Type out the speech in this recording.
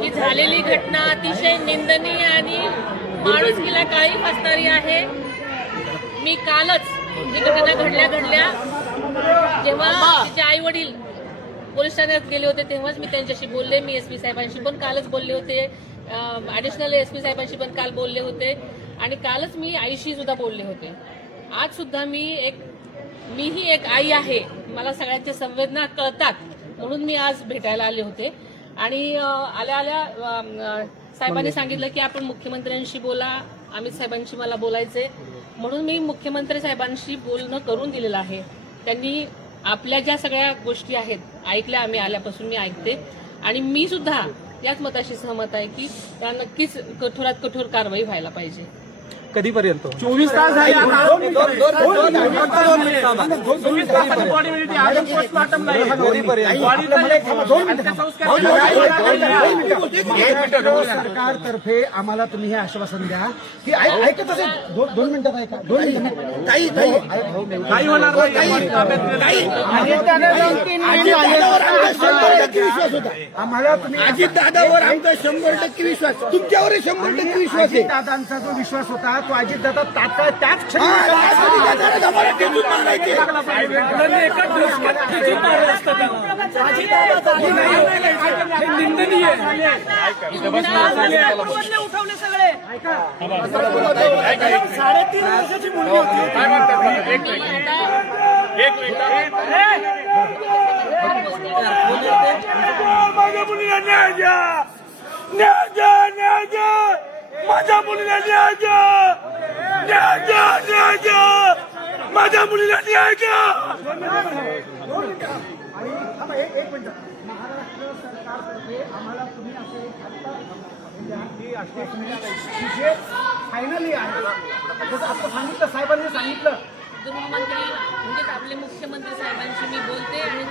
ही झालेली घटना अतिशय निंदनीय आणि माणुसकीला काळी फासणारी आहे। मी कालच ही घटना घडल्या जेव्हा तिचे आई वडील पोलीस ठाण्यात गेले होते तेव्हाच मी त्यांच्याशी बोलले। मी एसपी साहेबांशी पण कालच बोलले होते, ॲडिशनल एसपी साहेबांशी पण काल बोलले होते आणि कालच मी आईशी सुद्धा बोलले होते। आज सुद्धा मीही एक आई आहे, मला सगळ्यांच्या संवेदना कळतात म्हणून मी आज भेटायला आले होते। आणि आल्या साहेबांनी सांगितलं की आपण मुख्यमंत्र्यांशी बोला, अमित साहेबांशी मला बोलायचे म्हणून मी मुख्यमंत्री साहेबांशी बोलणं करून दिलेलं आहे। त्यांनी आपल्या ज्या सगळ्या गोष्टी आहेत ऐकल्या, आम्ही आल्यापासून मी ऐकते आणि मी सुद्धा याच मताशी सहमत आहे की त्या नक्कीच कठोरात कठोर कारवाई व्हायला पाहिजे। कधीपर्यंत 24 तास झाले सरकारतर्फे आम्हाला तुम्ही हे आश्वासन द्या की ऐकत असेल 2 मिनिटात ऐका 2 मिनिटं काही होणार आम्हाला तुम्ही अजितदादावर आमचा 100% विश्वास, तुमच्यावर 100% विश्वास आहे। दादांचा जो विश्वास होता तो अजितदादा तात्काळ त्याच क्षणी उठवले सगळे 3.5 वर्षाची मुलगी होती। माझ्या मुलीला न्याय द्या, न्याय द्या, न्याय द्या, माझ्या मुलीला न्याय द्या, न्याय द्या, न्याय द्या, माझ्या मुलीला न्याय द्या। एक मिनिट, महाराष्ट्र सरकारतर्फे आम्हाला तुम्ही असे जे फायनली आहे जसं आता सांगितलं साहेबांनी सांगितलं गृहमंत्री म्हणजे आपले मुख्यमंत्री साहेबांशी मी बोलते आणि